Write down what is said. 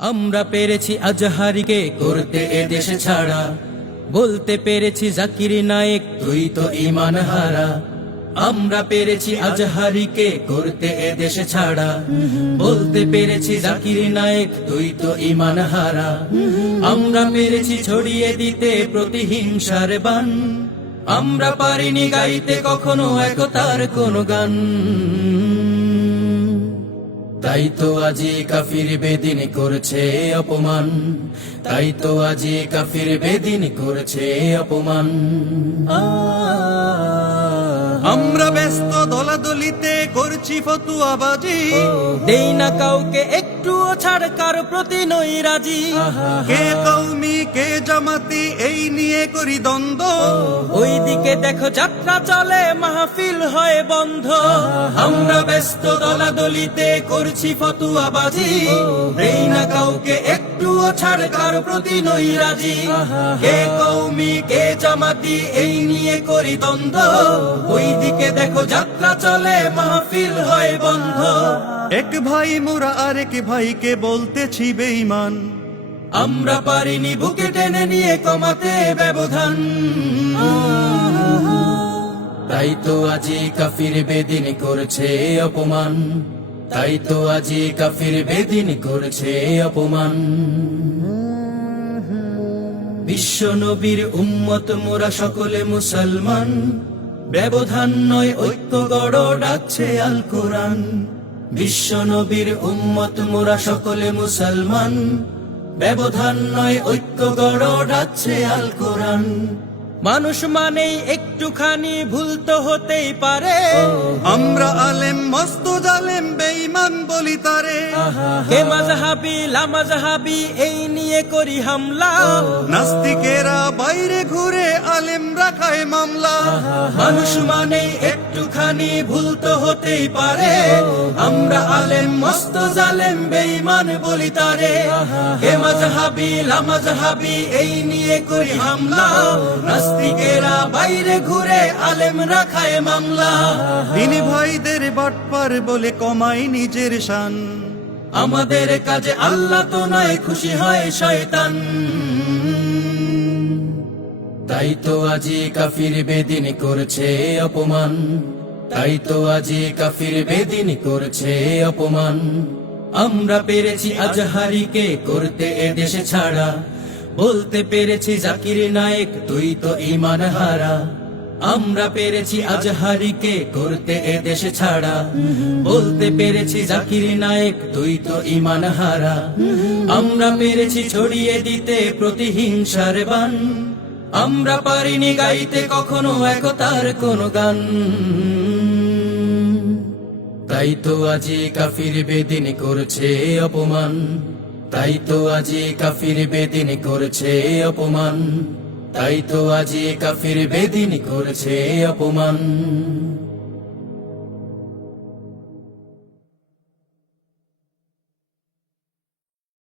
আমরা পেরেছি আজহারিকে করতে এদেশে ছাড়া, বলতে পেরেছি জাকির নায়েক তুই তো ঈমান হারা। আমরা পেরেছি আজহারিকে করতে এদেশে ছাড়া, বলতে পেরেছি জাকির নায়েক তুই তো ঈমান হারা। আমরা পেরেছি ছড়িয়ে দিতে প্রতিহিংসার বান, আমরা পারিনি গাইতে কখনো একতার কোনো গান। তাই তো আজি কাফির বেদিন করছে অপমান, তাই তো আজি কাফির বেদিন করছে অপমান। আমরা ব্যস্ত দলাদলিতে করছি ফতুয়াবাজি, দেই না কাউকে একটুও ছাড়, কার প্রতি নই রাজি। কে কওমি কে জামাতি এই নিয়ে করি দ্বন্দ্ব, ওই দিকে দেখো যাত্রা চলে মাহফিল হয় বন্ধ। আমরা ব্যস্ত দলাদলিতে করছি ফতুয়াবাজি, দেই না কাউকে একটুও ছাড়, কার প্রতি নই রাজি। কে কওমি কে জামাতি এই নিয়ে করি দ্বন্দ্ব, ওই দিকে দেখো যাত্রা চলে মাহফিল হয় বন্ধ। এক ভাই মোরা আরেক ভাইকে বলতেছি বেঈমান, আমরা পারিনি বুকে টেনে নিয়ে কমাতে ব্যবধান। তাই তো আজি কাফির বেদিন করছে অপমান, তাই তো আজি কাফির বেদিন করছে অপমান। বিশ্ব নবীর উম্মত মোরা সকলে মুসলমান, ব্যবধান নয় ঐক্য গড় ডাকছে আল কোরআন। বিশ্ব নবীর উম্মত মোরা সকলে মুসলমান, ব্যবধান নয় ঐক্য গড় ডাকছে আল কোরআন। মানুষ মানেই একটুখানি ভুল তো হতেই পারে, আমরা আলেম মস্ত জালেম বেঈমান বলি তারে। কে মাযহাবি লামাযহাবি এই নিয়ে করি হামলা, নাস্তিকেরা বাইরে ঘুরে আলেম রাখায় মামলা। মানুষ মানেই একটুখানি ভুল তো হতেই পারে, আমরা আলেম মস্ত জালেম বেঈমান বলি তারে। কে মাযহাবি লামাযহাবি এই নিয়ে করি হামলা, নাস্তিকেরা বাইরে ঘুরে আলেম রাখায় মামলা। দিন ভাইদের বাটপার বলে কমাই নিজের শান, আমাদের কাজে আল্লাহ তো নয় খুশি হয় শয়তান। তাই তো আজি কাফির বেদিন করছে অপমান, তাই তো আজি কাফির বেদিন করছে অপমান। আমরা পেরেছি আজহারিকে করতে এদেশে ছাড়া, বলতে পেরেছি জাকির নায়েক তুই তো ঈমান হারা। আমরা পেরেছি আজহারিকে করতে এদেশে ছাড়া, বলতে পেরেছি জাকির নায়েক তুই তো ঈমান হারা। আমরা পেরেছি ছড়িয়ে দিতে প্রতিহিংসার বান, আমরা পারিনি গাইতে কখনো একতার কোনো গান। তাই তো আজি কাফির বেদিন করছে অপমান, তাই তো আজি কাফির বেদিন করছে অপমান, তাই তো আজি কাফির বেদিন করছে অপমান।